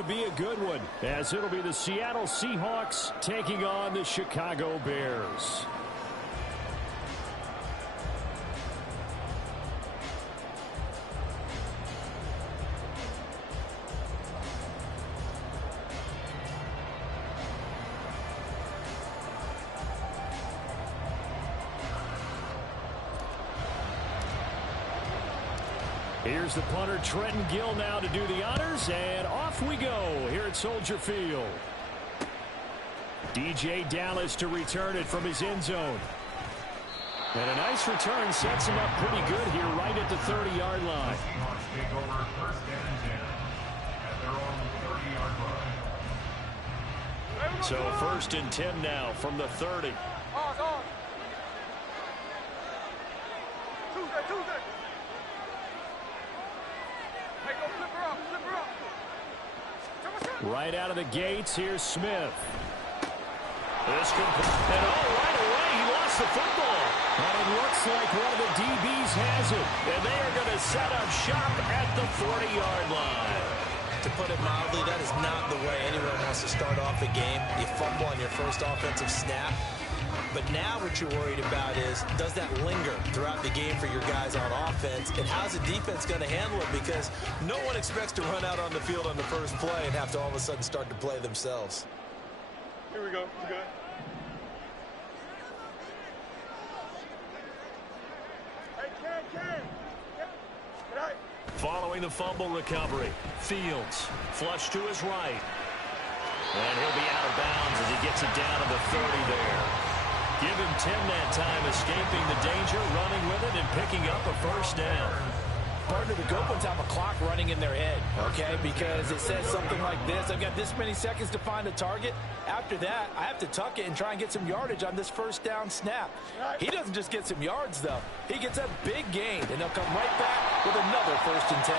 to be a good one, as it'll be the Seattle Seahawks taking on the Chicago Bears. Here's the punter, Trenton Gill, now to do the honors, and off we go here at Soldier Field. DJ Dallas to return it from his end zone. And a nice return sets him up pretty good here right at the 30-yard line. So 1st and 10 now from the 30. Right out of the gates, here's Smith. This could, and right away, he lost the football. And it looks like one of the DBs has it. And they are going to set up shop at the 40-yard line. To put it mildly, that is not the way anyone wants to start off a game. You fumble on your first offensive snap. But now what you're worried about is, does that linger throughout the game for your guys on offense? And how's the defense going to handle it? Because no one expects to run out on the field on the first play and have to all of a sudden start to play themselves. Here we go. You good? Following the fumble recovery, Fields flush to his right. And he'll be out of bounds as he gets it down to the 30 there. Give him 10 that time, escaping the danger, running with it, and picking up a first down. Partner, the good ones have a clock running in their head, okay? Because it says something like this: I've got this many seconds to find a target. After that, I have to tuck it and try and get some yardage on this first down snap. He doesn't just get some yards, though. He gets a big gain, and they'll come right back with another 1st and 10.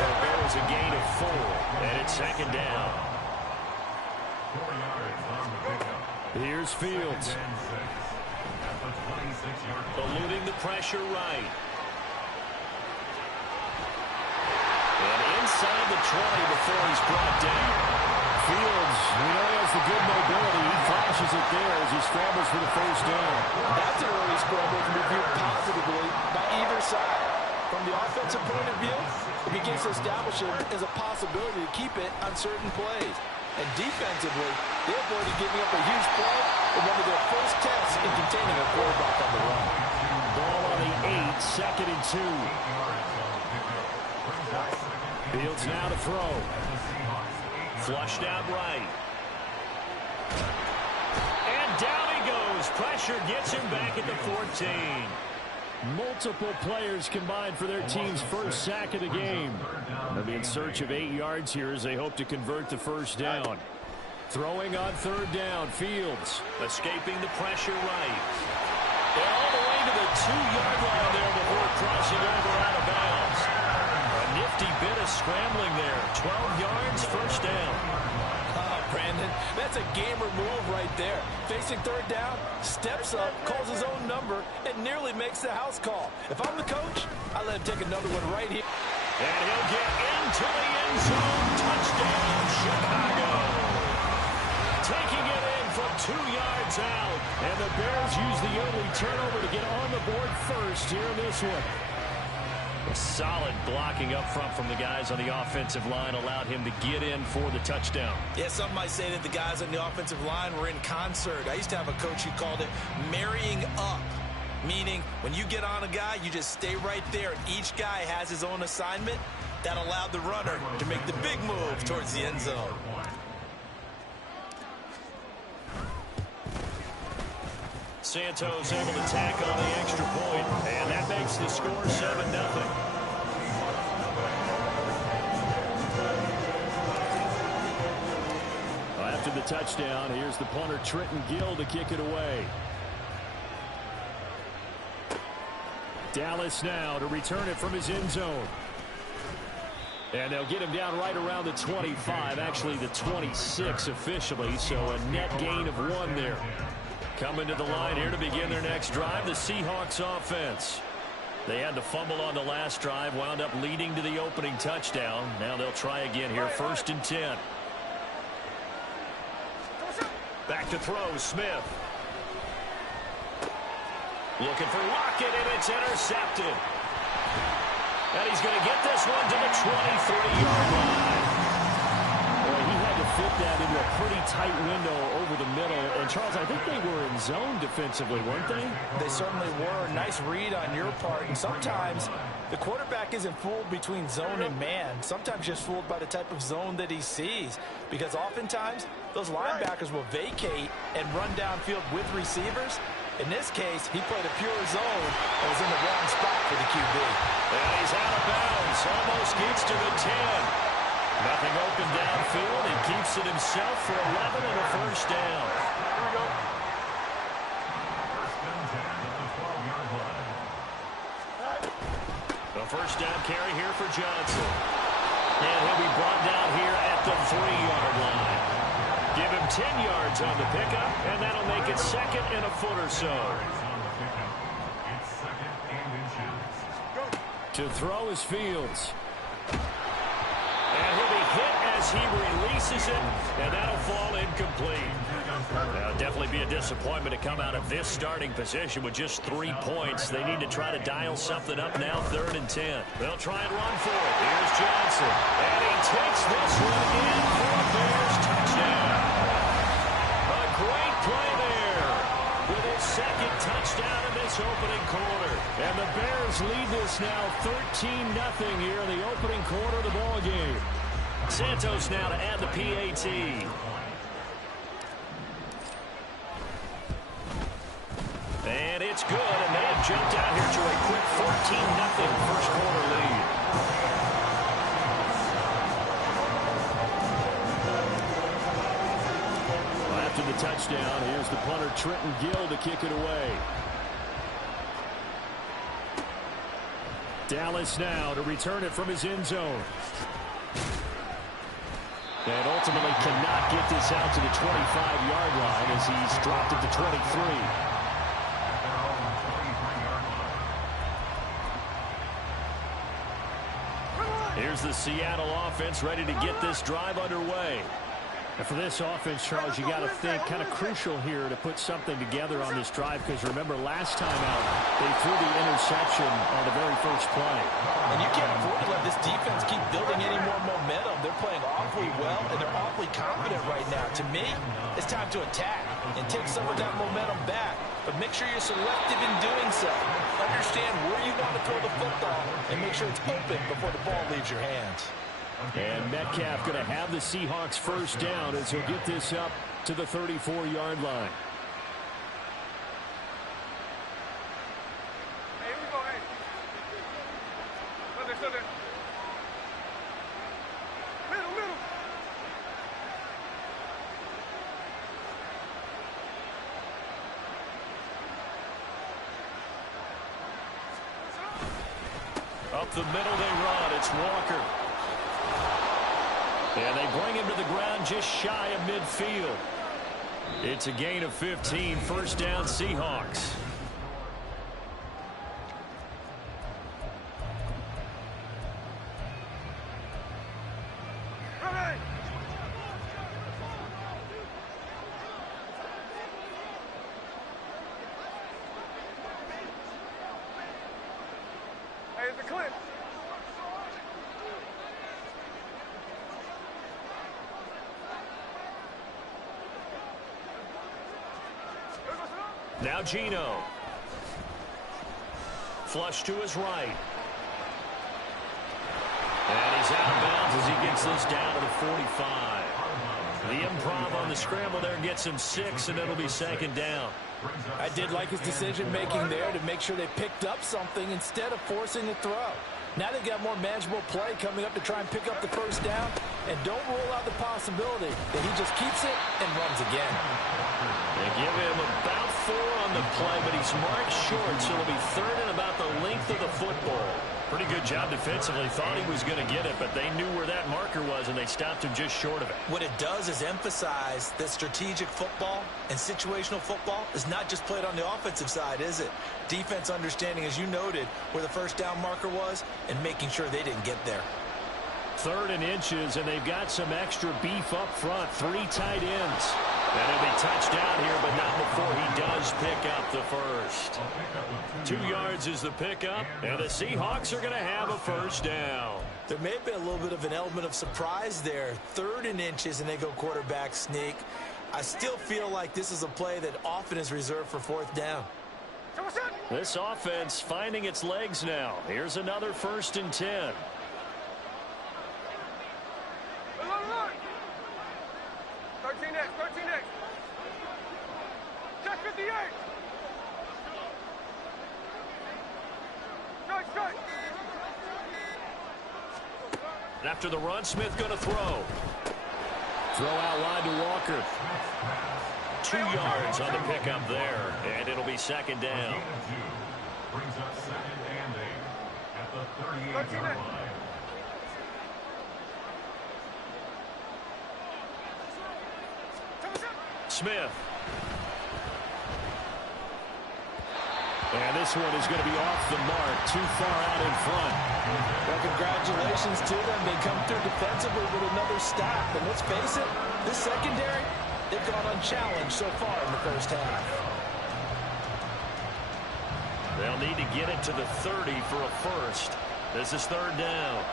Well, there was a gain of 4, and it's 2nd down. Here's Fields. Eluding the pressure right. And inside the 20 before he's brought down. Fields, we know he has the good mobility. He flashes it there as he scrambles for the first down. That's an early scramble to be viewed positively by either side. From the offensive point of view, it begins to establish it as a possibility to keep it on certain plays. And defensively, they avoided giving up a huge play in one of their first tests in containing a quarterback on the run. Ball on the 8, 2nd and 2. Fields now to throw. Flushed out right. And down he goes. Pressure gets him back at the 14. Multiple players combined for their team's first sack of the game. They'll be in search of 8 yards here as they hope to convert the first down. Throwing on 3rd down, Fields escaping the pressure right. And all the way to the 2-yard line there before crossing over out of bounds. A nifty bit of scrambling there. 12 yards, first down. Brandon, that's a gamer move right there. Facing 3rd down, steps up, calls his own number, and nearly makes the house call. If I'm the coach, I let him take another one right here. And he'll get into the end zone. Touchdown, Chicago. Taking it in from 2 yards out. And the Bears use the early turnover to get on the board first here in this one. A solid blocking up front from the guys on the offensive line allowed him to get in for the touchdown. Yeah, some might say that the guys on the offensive line were in concert. I used to have a coach who called it marrying up, meaning when you get on a guy, you just stay right there, and each guy has his own assignment. That allowed the runner to make the big move towards the end zone. Santos able to tack on the extra point, and that makes the score 7-0. After the touchdown, here's the punter, Trenton Gill, to kick it away. Dallas now to return it from his end zone. And they'll get him down right around the 25, actually the 26 officially, so a net gain of 1 there. Coming to the line here to begin their next drive, the Seahawks offense. They had the fumble on the last drive, wound up leading to the opening touchdown. Now they'll try again here, 1st and 10. Back to throw, Smith. Looking for Lockett, and it's intercepted. And he's going to get this one to the 23-yard line. Boy, he had to fit that into a pretty tight window over the middle. And, Charles, I think they were in zone defensively, weren't they? They certainly were. Nice read on your part. And sometimes the quarterback isn't fooled between zone and man. Sometimes just fooled by the type of zone that he sees. Because oftentimes, those linebackers will vacate and run downfield with receivers. In this case, he played a pure zone and was in the wrong spot for the QB. And he's out of bounds. Almost gets to the 10. Nothing open downfield. He keeps it himself for 11 and a 1st down. Here we go. The 1st down carry here for Johnson. And he'll be brought down here at the 3-yard line. Give him 10 yards on the pickup, and that'll make it 2nd and a foot or so. To throw is Fields. And he'll be hit as he releases it, and that'll fall incomplete. Now, definitely be a disappointment to come out of this starting position with just 3 points. They need to try to dial something up now, 3rd and 10. They'll try and run for it. Here's Johnson. And he takes this one in for a Bears touchdown. A great play there with his 2nd touchdown in this opening quarter. And the Bears lead this now 13-0 here in the opening quarter of the ball game. Santos now to add the PAT. And it's good, and they have jumped out here to a quick 14-0 first quarter lead. Well, after the touchdown, here's the punter Trenton Gill to kick it away. Dallas now to return it from his end zone. And ultimately cannot get this out to the 25-yard line as he's dropped it to 23. Here's the Seattle offense ready to get this drive underway. And for this offense, Charles, you got to think kind of crucial here to put something together on this drive, because remember last time out they threw the interception on the very first play. And you can't afford to let this defense keep building any more momentum. They're playing awfully well, and they're awfully confident right now. To me, it's time to attack and take some of that momentum back. But make sure you're selective in doing so. Understand where you want to throw the football and make sure it's open before the ball leaves your hands. And Metcalf going to have the Seahawks 1st down as he'll get this up to the 34-yard line. Hey, here we go, hey. Sunday. Middle. Up the middle they run. It's Walker. And they bring him to the ground just shy of midfield. It's a gain of 15. 1st down, Seahawks. Hey, it's a clip. Now Geno. Flush to his right. And he's out of bounds as he gets this down to the 45. The improv on the scramble there gets him 6, and it'll be 2nd down. I did like his decision-making there to make sure they picked up something instead of forcing the throw. Now they've got more manageable play coming up to try and pick up the 1st down. And don't rule out the possibility that he just keeps it and runs again. They give him about 4 on the play, but he's marked short, so it'll be 3rd and about the length of the football. Pretty good job defensively. Thought he was going to get it, but they knew where that marker was, and they stopped him just short of it. What it does is emphasize that strategic football and situational football is not just played on the offensive side, is it? Defense understanding, as you noted, where the first down marker was and making sure they didn't get there. 3rd and inches, and they've got some extra beef up front. 3 tight ends. And he'll be touched down here, but not before he does pick up the first. 2 yards is the pickup, and the Seahawks are going to have a first down. There may have been a little bit of an element of surprise there. 3rd and inches, and they go quarterback sneak. I still feel like this is a play that often is reserved for 4th down. This offense finding its legs now. Here's another 1st and 10. 13X, 13X. Check 58. Strike. After the run, Smith going to throw. Throw out wide to Walker. 2 yards on the pickup there, and it'll be 2nd down. Brings up 2nd and 8 at the 38-yard line. Smith. And this one is going to be off the mark, too far out in front. Well, congratulations to them. They come through defensively with another stop. And let's face it, this secondary, they've gone unchallenged so far in the first half. They'll need to get it to the 30 for a first. This is 3rd down.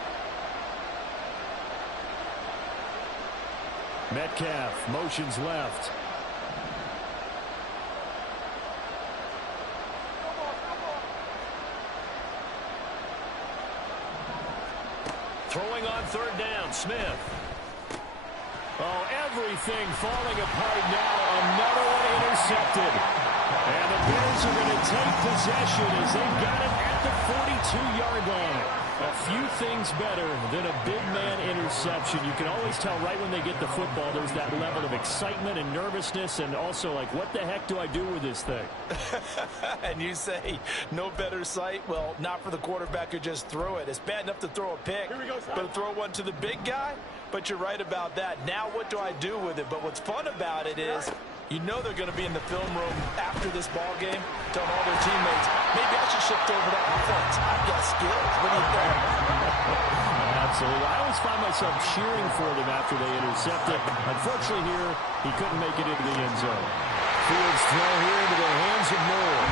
Metcalf motions left. Throwing on 3rd down, Smith. Oh, everything falling apart now. Another one intercepted. And the Bears are going to take possession as they've got it at the 42-yard line. A few things better than a big man interception. You can always tell right when they get the football, there's that level of excitement and nervousness, and also like, what the heck do I do with this thing? And you say, no better sight? Well, not for the quarterback who just threw it. It's bad enough to throw a pick, but to throw one to the big guy? But you're right about that. Now what do I do with it? But what's fun about it is, you know they're going to be in the film room after this ball game, telling all their teammates, maybe I should shift over to offense. I've got skills. What do you think? Absolutely. I always find myself cheering for them after they intercept it. Unfortunately here, he couldn't make it into the end zone. Fields throw here into the hands of Moore.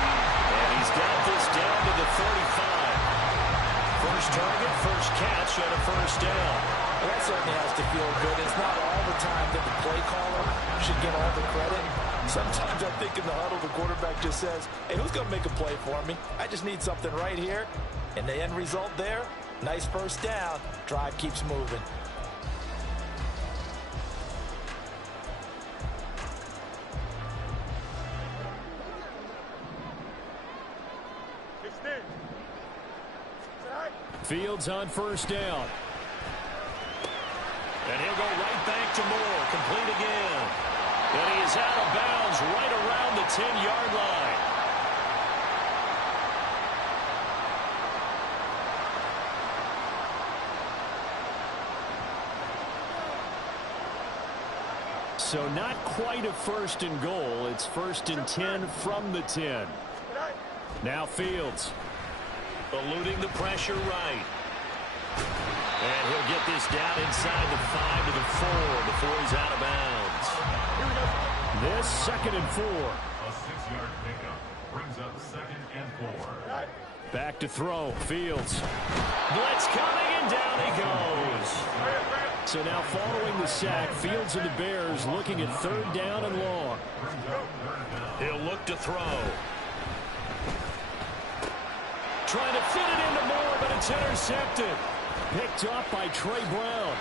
And he's got this down to the 35. First target, first catch, and a first down. Well, that certainly has to feel good. It's not all the time that the play caller should get all the credit. Sometimes I think in the huddle, the quarterback just says, hey, who's going to make a play for me? I just need something right here. And the end result there, nice first down. Drive keeps moving. Fields on first down. And he'll go right back to Moore. Complete again. And he is out of bounds right around the 10-yard line. So not quite a 1st and goal. It's 1st and 10 from the 10. Now Fields. Eluding the pressure right. And he'll get this down inside the 5 to the 4 before he's out of bounds. This 2nd and 4. A 6-yard pickup brings up 2nd and 4. Back to throw. Fields. Blitz coming, and down he goes. So now following the sack, Fields and the Bears looking at 3rd down and long. He'll look to throw. Trying to fit it into Moore, but it's intercepted. Picked up by Trey Brown.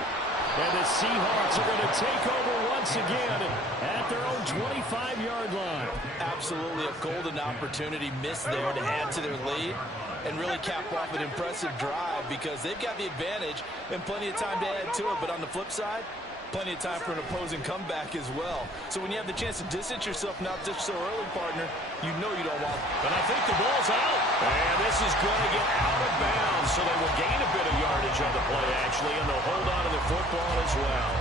And the Seahawks are going to take over once again at their own 25-yard line. Absolutely a golden opportunity missed there to add to their lead. and really cap off an impressive drive because they've got the advantage and plenty of time to add to it. But on the flip side, plenty of time for an opposing comeback as well. So when you have the chance to distance yourself not just so early, partner, you know you don't want. But I think the ball's out. And this is going to get out of bounds, so they will gain a bit of yardage on the play, actually, and they'll hold on to the football as well.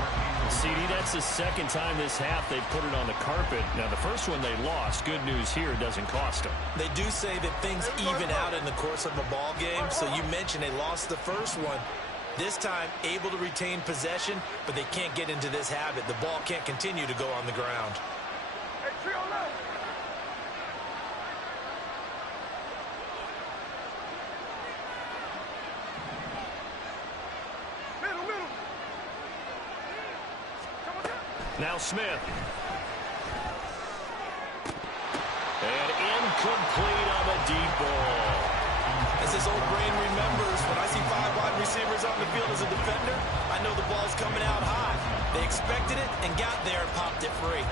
CD, that's the second time this half they've put it on the carpet. Now, the first one they lost. Good news here, it doesn't cost them. They do say that things even out in the course of a ball game. So you mentioned they lost the first one. This time, able to retain possession, but they can't get into this habit. The ball can't continue to go on the ground. Hey, trio left. Middle. Come on, Now Smith. And incomplete on the deep ball. As this old brain remembers, when I see 5 wide receivers on the field as a defender, I know the ball's coming out high. They expected it and got there and popped it free.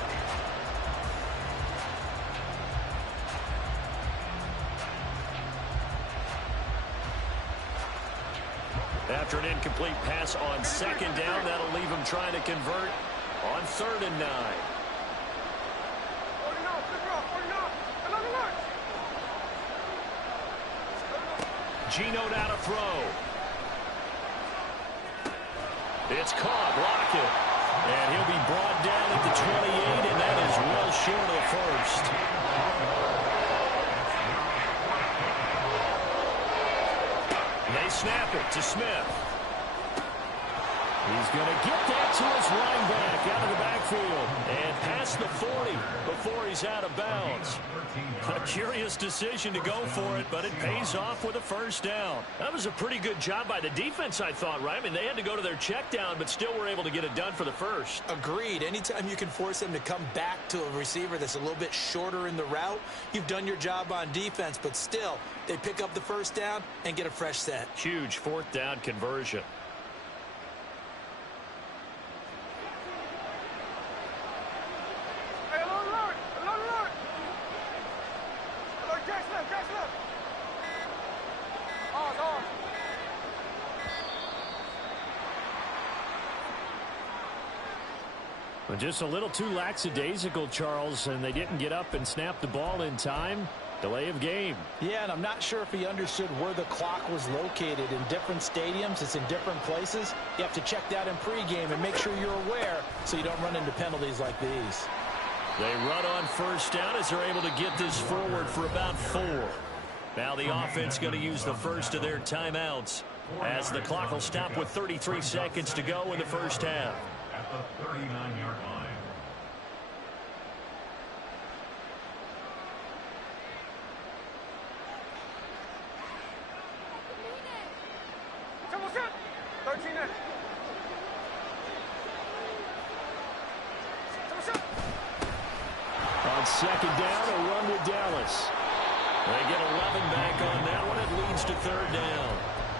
After an incomplete pass on second down, that'll leave him trying to convert on 3rd and 9. 49. Another lunch. Gino now to throw. It's caught. Lockett. And he'll be brought down at the 28, and that is well short of the first. They snap it to Smith. He's going to get that to his running back out of the backfield and past the 40 before he's out of bounds. A curious decision to go for it, but it pays off with a first down. That was a pretty good job by the defense, I thought, right? I mean, they had to go to their check down, but still were able to get it done for the first. Agreed. Anytime you can force them to come back to a receiver that's a little bit shorter in the route, you've done your job on defense, but still, they pick up the first down and get a fresh set. Huge 4th down conversion. Just a little too lackadaisical, Charles, and they didn't get up and snap the ball in time. Delay of game. Yeah, and I'm not sure if he understood where the clock was located. In different stadiums, it's in different places. You have to check that in pregame and make sure you're aware so you don't run into penalties like these. They run on first down as they're able to get this forward for about 4. Now the offense going to use the first of their timeouts as the clock will stop with 33 seconds to go in the first half. At the 39-yard line. On second down, a run with Dallas. They get 11 back on that one. It leads to 3rd down.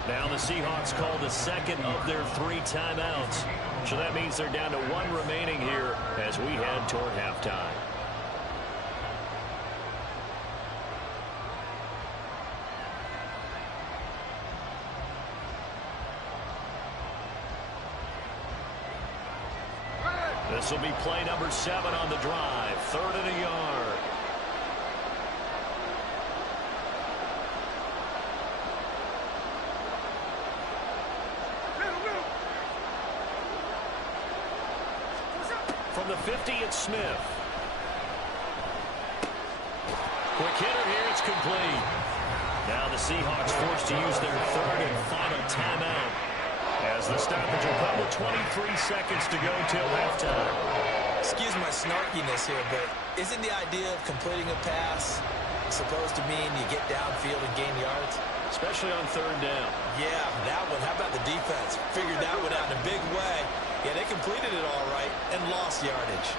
Now the Seahawks call the second of their 3 timeouts. So that means they're down to 1 remaining here as we head toward halftime. This will be play number 7 on the drive. 3rd and a yard. From the 50, it's Smith. Quick hitter here, it's complete. Now the Seahawks forced to use their 3rd and final timeout as the stoppage will come with 23 seconds to go till halftime. Excuse my snarkiness here, but isn't the idea of completing a pass supposed to mean you get downfield and gain yards? Especially on 3rd down. Yeah, that one. How about the defense? Figured that one out in a big way. Yeah, they completed it all right and lost yardage.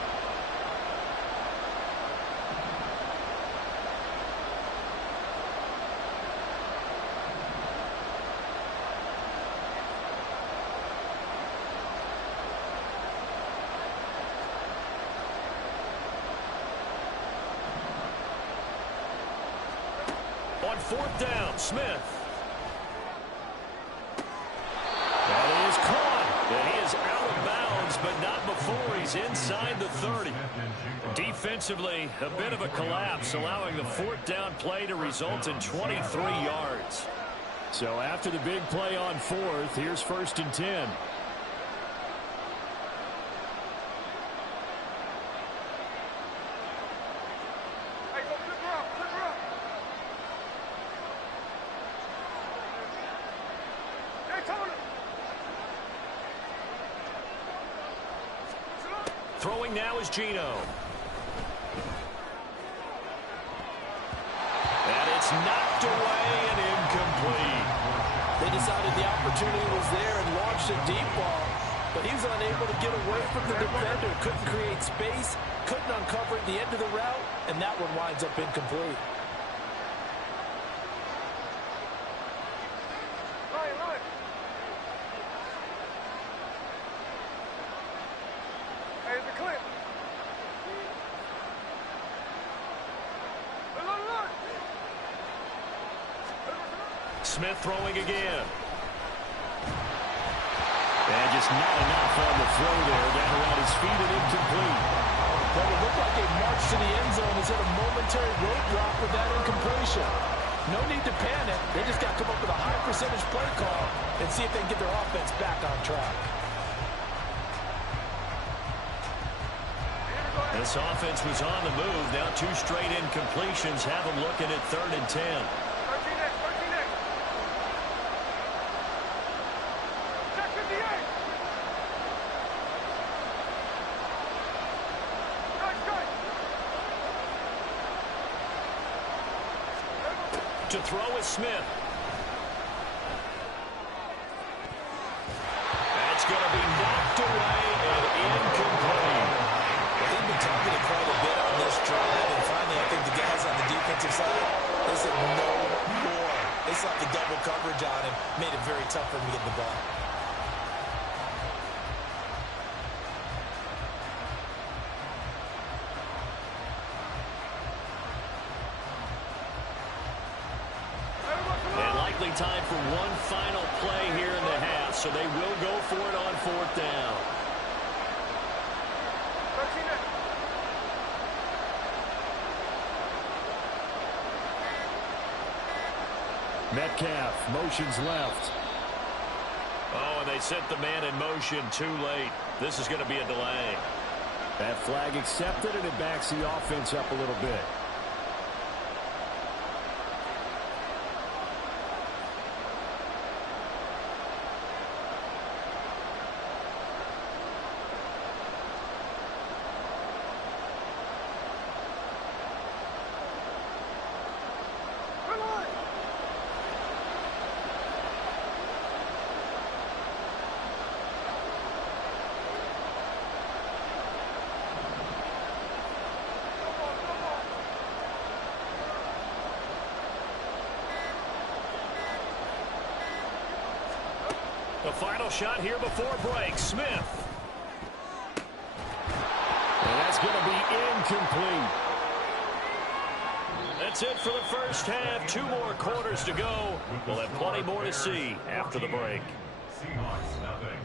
On on fourth down. Smith. That is caught. And he is out of bounds, but not before he's inside the 30. Defensively, a bit of a collapse, allowing the fourth down play to result in 23 yards. So after the big play on fourth, here's 1st and 10. Throwing now is Gino. And it's knocked away and incomplete. They decided the opportunity was there and launched a deep ball, but he was unable to get away from the defender. Couldn't create space, couldn't uncover at the end of the route, and that one winds up incomplete. Smith throwing again. And just not enough on the throw there. Down around his feet and incomplete. Well, it looked like a march to the end zone is at a momentary roadblock with that incompletion. No need to panic. They just got to come up with a high percentage play call and see if they can get their offense back on track. This offense was on the move. Now 2 straight incompletions have them looking at 3rd and 10. To throw is Smith. That's going to be knocked away and incomplete. Well, they've been targeted quite a bit on this drive, and finally I think the guys on the defensive side, they said no more. They slapped the double coverage on him, made it very tough for him to get the ball. Time for one final play here in the half, so they will go for it on 4th down. Metcalf motions left. Oh, and they sent the man in motion too late. This is going to be a delay. That flag accepted, and it backs the offense up a little bit. The final shot here before break. Smith. And that's going to be incomplete. That's it for the first half. 2 more quarters to go. We'll have plenty more to see after the break. Seahawks nothing.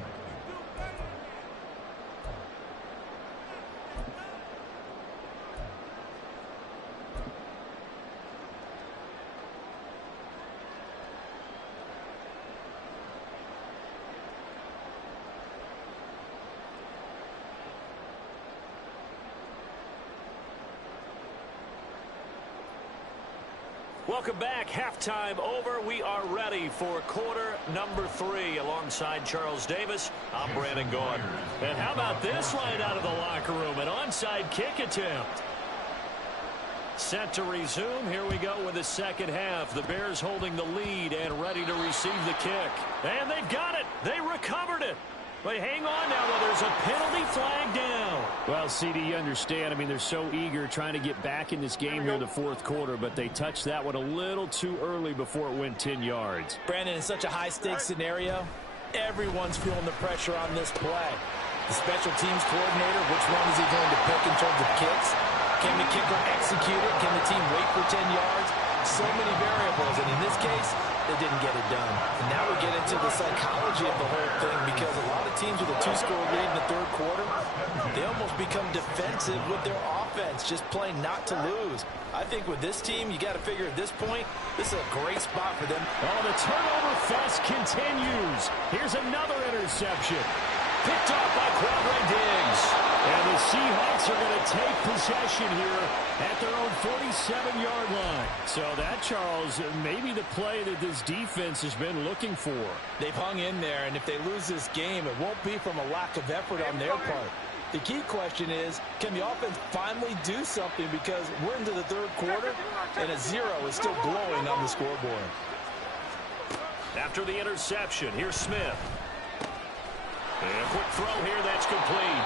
Welcome back. Halftime over. We are ready for quarter number 3 alongside Charles Davis. I'm Brandon Gordon. And how about this right out of the locker room? An onside kick attempt. Set to resume. Here we go with the second half. The Bears holding the lead and ready to receive the kick. And they've got it. They recovered it. But hang on now, though. There's a penalty flag down. Well, CD, you understand. I mean, they're so eager trying to get back in this game here in the fourth quarter, but they touched that one a little too early before it went 10 yards. Brandon, in such a high-stakes scenario, everyone's feeling the pressure on this play. The special teams coordinator, which one is he going to pick in terms of kicks? Can the kicker execute it? Can the team wait for 10 yards? So many variables, and in this case, they didn't get it done. And now we get into the psychology of the whole thing, because a lot of teams with a 2-score lead in the third quarter, they almost become defensive with their offense, just playing not to lose. I think with this team, you got to figure at this point, this is a great spot for them. Oh, the turnover fest continues. Here's another interception. Picked off by Quadre Diggs. And the Seahawks are going to take possession here at their own 47-yard line. So that, Charles, maybe the play that this defense has been looking for. They've hung in there, and if they lose this game, it won't be from a lack of effort on their part. The key question is, can the offense finally do something, because we're into the third quarter, and a 0 is still glowing on the scoreboard. After the interception, here's Smith. And a quick throw here, that's complete.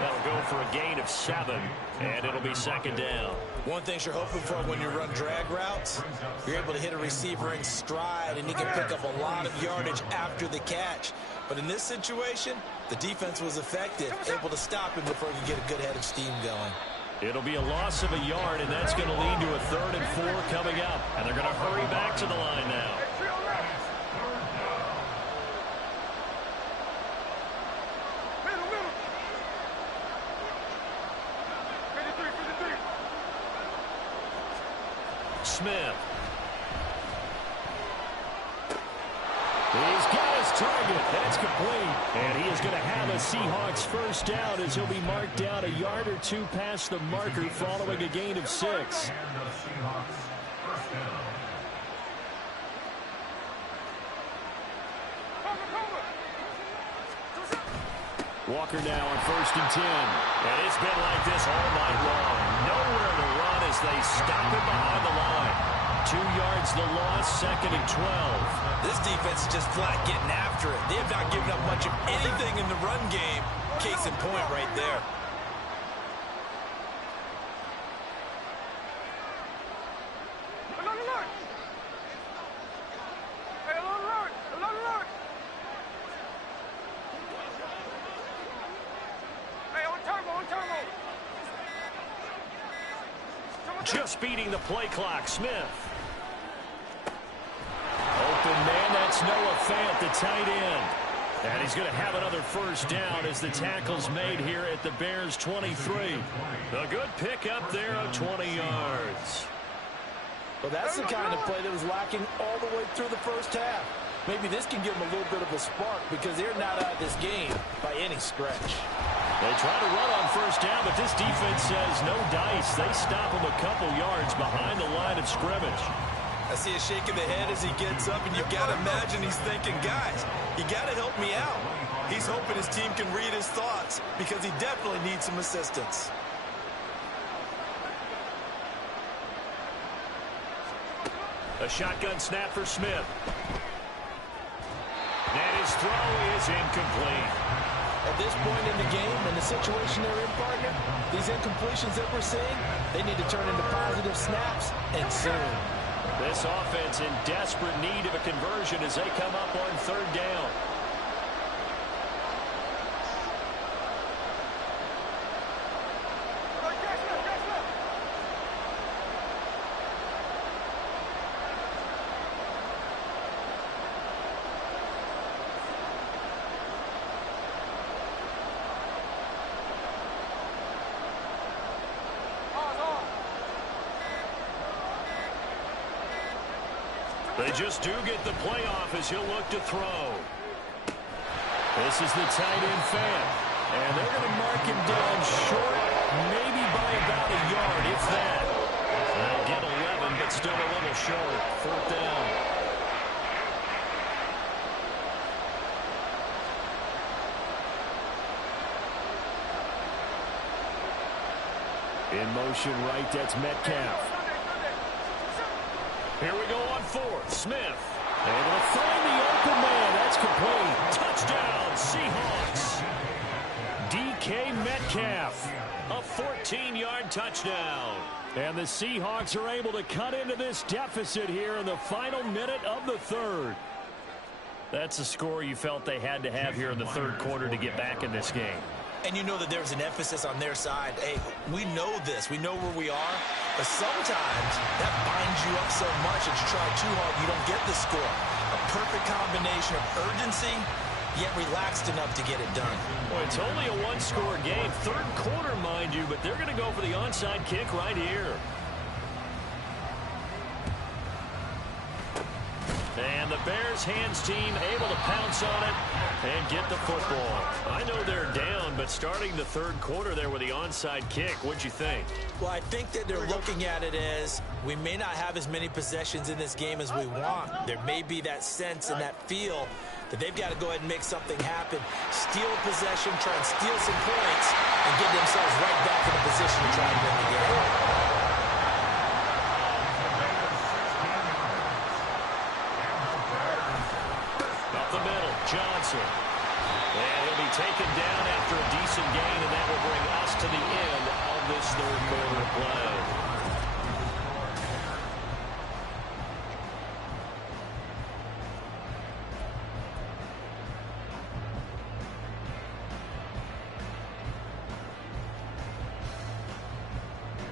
That'll go for a gain of 7, and it'll be second down. One thing you're hoping for when you run drag routes, you're able to hit a receiver in stride, and he can pick up a lot of yardage after the catch. But in this situation, the defense was effective, able to stop him before he could get a good head of steam going. It'll be a loss of a yard, and that's going to lead to a 3rd and 4 coming up. And they're going to hurry back to the line now. Smith. He's got his target. That's complete. And he is going to have a Seahawks first down as he'll be marked down a yard or 2 past the marker following a gain of 6. Walker now on 1st and 10. And it's been like this all night long. Nowhere to run as they stop it behind the line. 2 yards the loss, 2nd and 12. This defense is just flat getting after it. They have not given up much of anything in the run game. Case in point right there. Just beating the play clock, Smith. Open man, that's Noah Fant, the tight end. And he's going to have another first down as the tackle's made here at the Bears' 23. A good pickup there of 20 yards. Well, that's the kind of play that was lacking all the way through the first half. Maybe this can give them a little bit of a spark, because they're not out of this game by any stretch. They try to run on first down, but this defense says no dice. They stop him a couple yards behind the line of scrimmage. I see a shake of the head as he gets up, and you've got to imagine he's thinking, guys, you got to help me out. He's hoping his team can read his thoughts, because he definitely needs some assistance. A shotgun snap for Smith. And his throw is incomplete. At this point in the game, and the situation they're in, partner, these incompletions that we're seeing, they need to turn into positive snaps, and soon. This offense in desperate need of a conversion as they come up on 3rd down. They just do get the playoff as he'll look to throw. This is the tight end Fant. And they're going to mark him down short, maybe by about a yard, if that. They'll get 11, but still a little short. 4th down. In motion right, that's Metcalf. Here we go on 4th. Smith able to find the open man. That's complete. Touchdown, Seahawks. DK Metcalf, a 14-yard touchdown. And the Seahawks are able to cut into this deficit here in the final minute of the 3rd. That's a score you felt they had to have here in the 3rd quarter to get back in this game. And you know that there's an emphasis on their side. Hey, we know this. We know where we are. But sometimes that binds you up so much that you try too hard, you don't get the score. A perfect combination of urgency, yet relaxed enough to get it done. Well, it's only a one-score game. Third quarter, mind you, but they're going to go for the onside kick right here. And the Bears hands team able to pounce on it and get the football. I know they're down, but starting the third quarter there with the onside kick, what'd you think? Well, I think that they're looking at it as we may not have as many possessions in this game as we want. There may be that sense and that feel that they've got to go ahead and make something happen, steal a possession, try and steal some points, and get themselves right back in a position to try and win the game. Johnson. And he'll be taken down after a decent gain, and that will bring us to the end of this third quarter of play.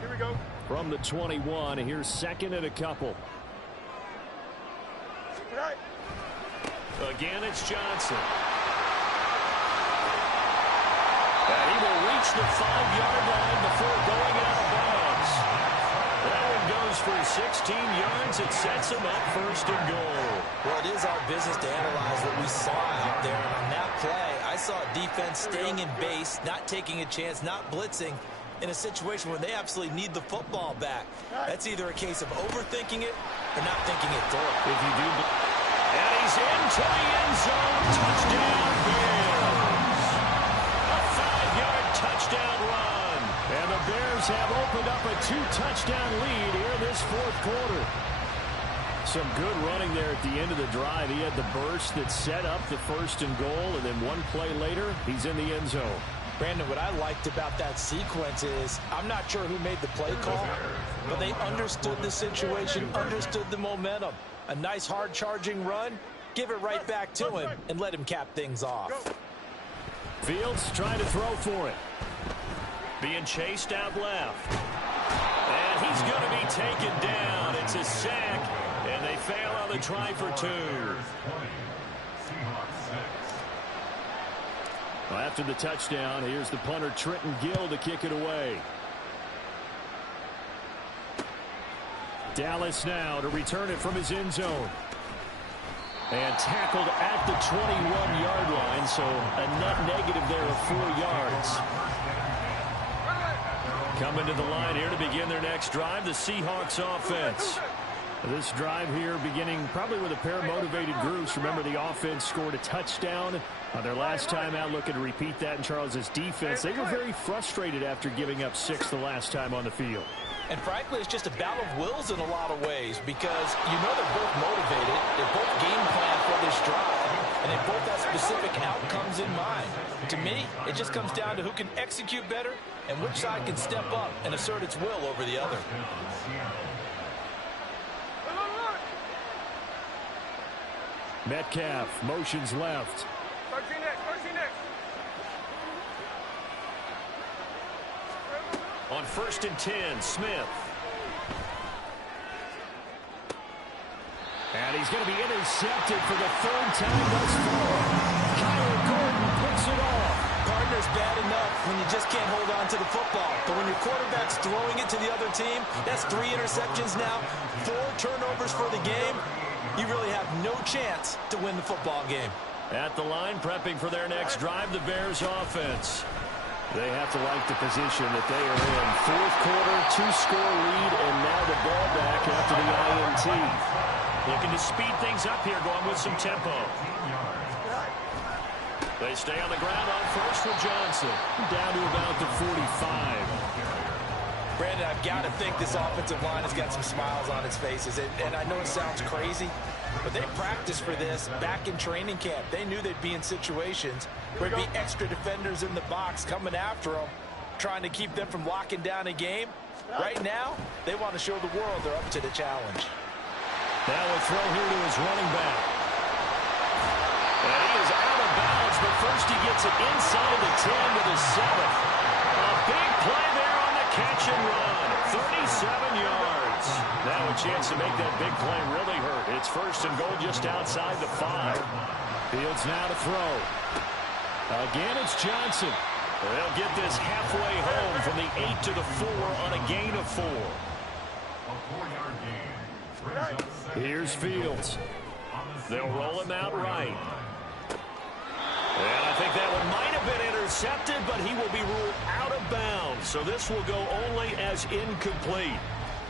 Here we go. From the 21, here's second and a couple. Right. Again, it's Johnson. And he will reach the 5-yard line before going out of bounds. That one goes for 16 yards. It sets him up first and goal. Well, it is our business to analyze what we saw out there. And on that play, I saw a defense staying in base, not taking a chance, not blitzing in a situation where they absolutely need the football back. That's either a case of overthinking it or not thinking it through. If you do... And he's into the end zone. Touchdown, Bears. A 5-yard touchdown run. And the Bears have opened up a 2-touchdown lead here in this fourth quarter. Some good running there at the end of the drive. He had the burst that set up the first and goal, and then one play later, he's in the end zone. Brandon, what I liked about that sequence is I'm not sure who made the play call, but they understood the situation, understood the momentum. A nice hard-charging run, give it right back to him, and let him cap things off. Fields trying to throw for it. Being chased out left. And he's going to be taken down. It's a sack, and they fail on the try for 2. Well, after the touchdown, here's the punter Trenton Gill to kick it away. Dallas now to return it from his end zone. And tackled at the 21-yard line, so a net negative there of 4 yards. Coming to the line here to begin their next drive, the Seahawks offense. This drive here beginning probably with a pair of motivated groups. Remember, the offense scored a touchdown their last time out. Looking to repeat that in Charles's defense. They were very frustrated after giving up 6 the last time on the field. And frankly, it's just a battle of wills in a lot of ways because you know they're both motivated. They're both game plan for this drive, and they both have specific outcomes in mind. To me, it just comes down to who can execute better and which side can step up and assert its will over the other. Metcalf motions left. 13 next, 13 next. On 1st and 10, Smith. And he's going to be intercepted for the 3rd time thus far. Kyle Gordon picks it off. Partner's bad enough when you just can't hold on to the football. But when your quarterback's throwing it to the other team, that's 3 interceptions now, 4 turnovers for the game. You really have no chance to win the football game. At the line, prepping for their next drive, the Bears offense. They have to like the position that they are in. 4th quarter, 2-score lead, and now the ball back after the INT. Looking to speed things up here, going with some tempo. They stay on the ground on first for Johnson. Down to about the 45. Brandon, I've got to think this offensive line has got some smiles on its faces. And I know it sounds crazy, but they practiced for this back in training camp. They knew they'd be in situations where there'd be extra defenders in the box coming after them, trying to keep them from locking down a game. Right now, they want to show the world they're up to the challenge. Now a throw here to his running back. And he is out of bounds, but first he gets it inside the 10 to the 7th. A big play there on the catch and run. 37 yards. Now a chance to make that big play really hurt. It's first and goal just outside the 5. Fields now to throw. Again, it's Johnson. They'll get this halfway home from the 8 to the 4 on a gain of 4. A 4-yard gain. Here's Fields. They'll roll him out right. And I think that one might have been intercepted, but he will be ruled out of bounds. So this will go only as incomplete.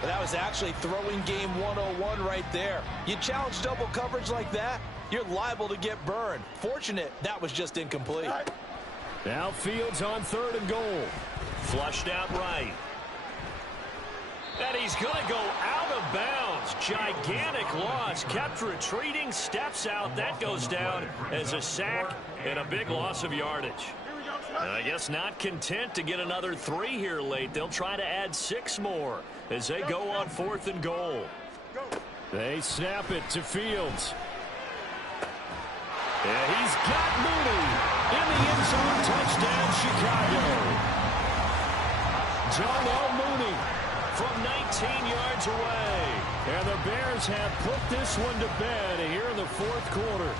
But that was actually throwing game 101 right there. You challenge double coverage like that, you're liable to get burned. Fortunate that was just incomplete. Now Fields on 3rd and goal. Flushed out right. And he's going to go out of bounds. Gigantic loss. Kept retreating. Steps out. That goes down as a sack and a big loss of yardage. And I guess not content to get another 3 here late. They'll try to add 6 more as they go on 4th and goal. They snap it to Fields. And he's got Mooney in the end zone. Touchdown, Chicago. Darnell Mooney from 19 yards away. And the Bears have put this one to bed here in the 4th quarter.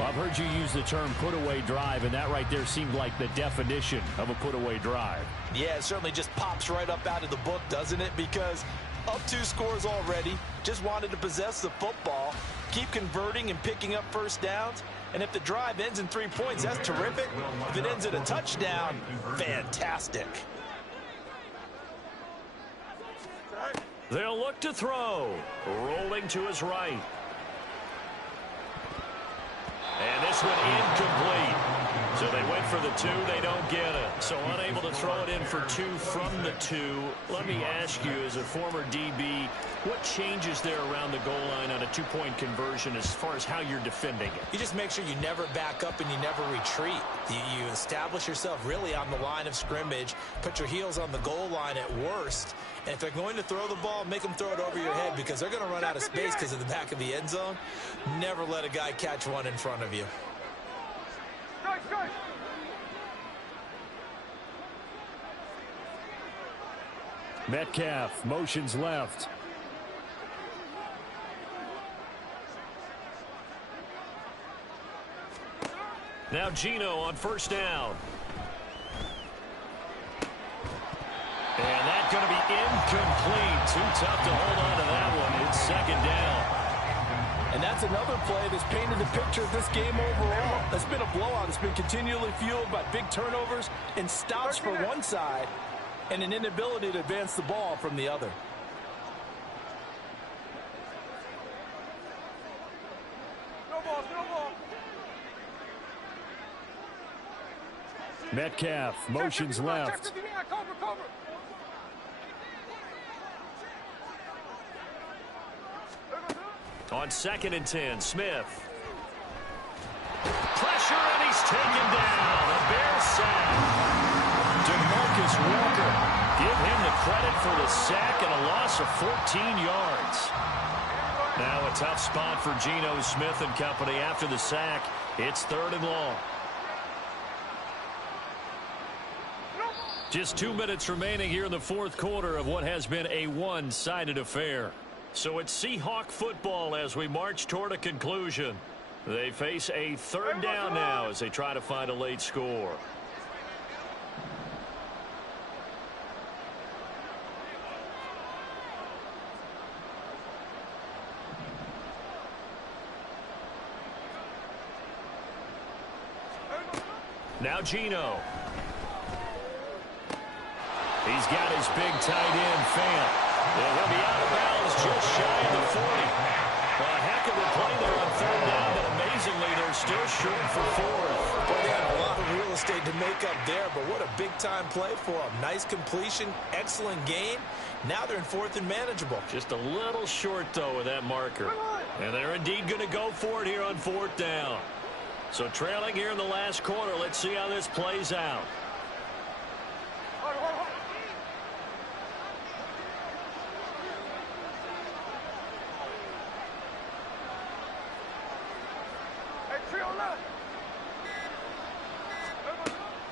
Well, I've heard you use the term put-away drive, and that right there seemed like the definition of a put-away drive. Yeah, it certainly just pops right up out of the book, doesn't it? Because up 2 scores already, just wanted to possess the football, keep converting and picking up first downs. And if the drive ends in 3 points, that's terrific. If it ends in a touchdown, fantastic. They'll look to throw. Rolling to his right. And this one incomplete. So they went for the 2. They don't get it. So unable to throw it in for 2 from the 2. Let me ask you, as a former DB, what changes there around the goal line on a 2-point conversion as far as how you're defending it? You just make sure you never back up and you never retreat. You establish yourself really on the line of scrimmage, put your heels on the goal line at worst, and if they're going to throw the ball, make them throw it over your head because they're going to run out of space because of the back of the end zone. Never let a guy catch one in front of you. Metcalf motions left. Now Geno on 1st down. And that's going to be incomplete. Too tough to hold on to that one. It's 2nd down. And that's another play that's painted the picture of this game overall. It's been a blowout. It's been continually fueled by big turnovers and stops for one side and an inability to advance the ball from the other. No ball. Metcalf motions left. Cover. On 2nd and 10, Smith. Pressure, and he's taken down. A Bears sack. DeMarcus Walker. Give him the credit for the sack and a loss of 14 yards. Now a tough spot for Geno Smith and company after the sack. It's 3rd and long. Just 2 minutes remaining here in the 4th quarter of what has been a one-sided affair. So it's Seahawk football as we march toward a conclusion. They face a 3rd down now as they try to find a late score. Now Geno. He's got his big tight end, Fant. And he'll be out of bounds just shy of the 40. A heck of a play there on 3rd down, but amazingly, they're still short for 4th. Well, they had a lot of real estate to make up there, but what a big-time play for them. Nice completion, excellent game. Now they're in 4th and manageable. Just a little short, though, with that marker. And they're indeed going to go for it here on 4th down. So trailing here in the last quarter, let's see how this plays out.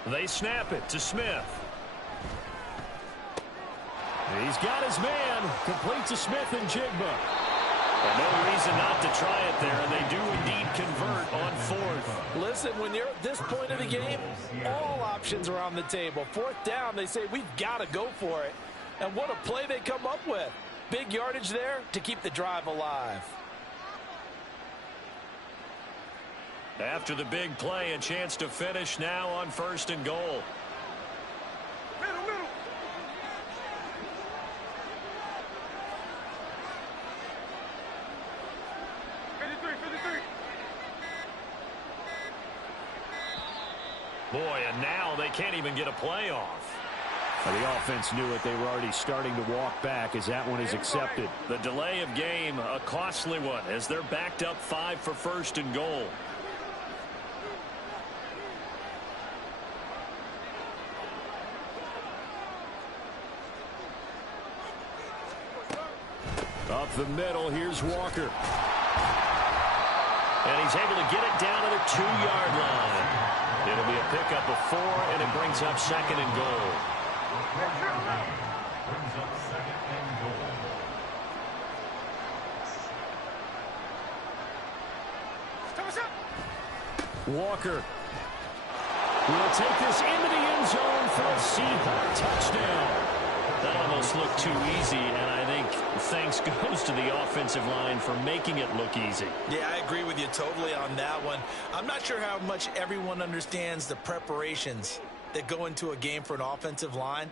They snap it to Smith. He's got his man. Complete to Smith and Jigba. And no reason not to try it there, and they do indeed convert on fourth. Listen, when you're at this point of the game, all options are on the table. Fourth down, they say, we've got to go for it. And what a play they come up with. Big yardage there to keep the drive alive. After the big play, a chance to finish now on 1st and goal. Middle, middle. Boy, and now they can't even get a play off. The offense knew it. They were already starting to walk back as that one is accepted. The delay of game, a costly one, as they're backed up 5 for 1st and goal. Up the middle, here's Walker. And he's able to get it down to the 2-yard line. It'll be a pickup of 4, and it brings up 2nd and goal. Brings up 2nd and goal. Walker will take this into the end zone for a Seahawk touchdown. That almost looked too easy, and I think thanks goes to the offensive line for making it look easy. Yeah, I agree with you totally on that one. I'm not sure how much everyone understands the preparations that go into a game for an offensive line,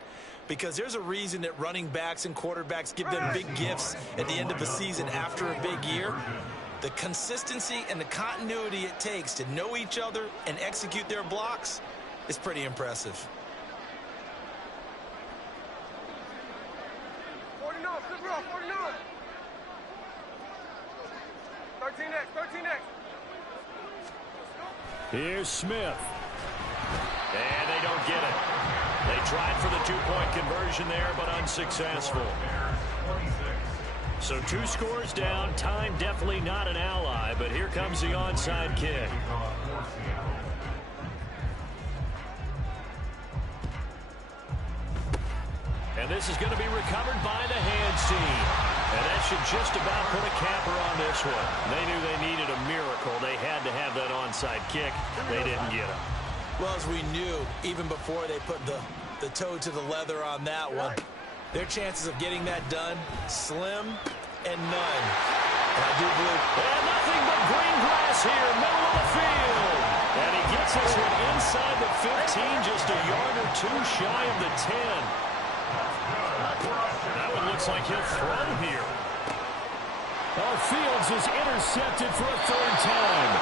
because there's a reason that running backs and quarterbacks give them big gifts at the end of the season after a big year. The consistency and the continuity it takes to know each other and execute their blocks is pretty impressive. 49, flip rough, 49. 13X, 13X. Here's Smith. And they don't get it. They tried for the 2-point conversion there, but unsuccessful. So 2 scores down. Time definitely not an ally, but here comes the onside kick. And this is going to be recovered by the hands team. And that should just about put a capper on this one. They knew they needed a miracle. They had to have that onside kick. They didn't get it. Well, as we knew, even before they put the toe to the leather on that one, their chances of getting that done, slim and none. And I do believe... And nothing but green grass here, middle of the field. And he gets this one inside the 15, just a yard or 2 shy of the 10. That one looks like he'll throw here. Fields is intercepted for a 3rd time.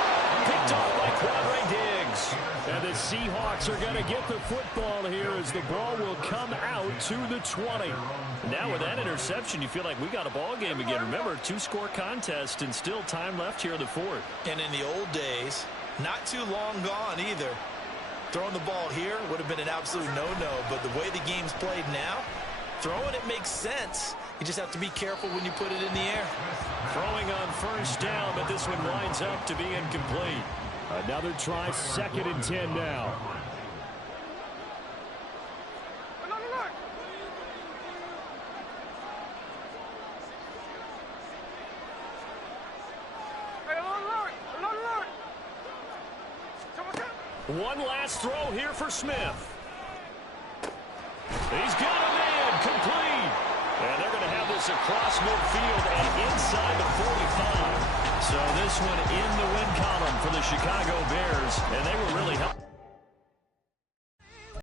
Picked off by Quadre Diggs. And the Seahawks are going to get the football here as the ball will come out to the 20. Now with that interception, you feel like we got a ball game again. Remember, 2-score contest and still time left here in the 4th. And in the old days, not too long gone either, throwing the ball here would have been an absolute no-no. But the way the game's played now, throwing it makes sense. You just have to be careful when you put it in the air. Throwing on 1st down, but this one winds up to be incomplete. Another try, 2nd and 10 now. One last throw here for Smith. He's got a man, complete. And they're going to have this across midfield and inside the 45. So this one in the win column for the Chicago Bears, and they were really helping.